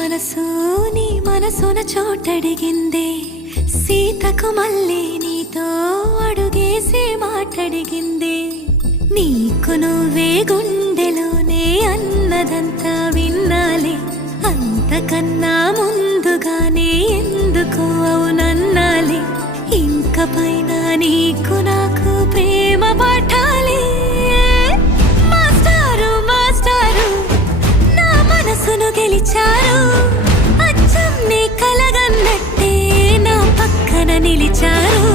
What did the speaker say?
మనసు నీ మనసున చోటడిగిందే సీతకు మళ్ళీ నీతో అడుగేసి మాటడిగిందే నీకు నువ్వే గుండెలోనే అన్నదంతా విన్నాలే అంతకన్నా ముందుగానే ఎందుకు అవునన్నాలే ఇంక పైన నీకు నాకు ప్రేమ పాఠాలే మాస్టారు మాస్టారు నా మనసును గెలిచారు అచ్చం నీ కలగన్నట్టే నా పక్కన నిలిచారు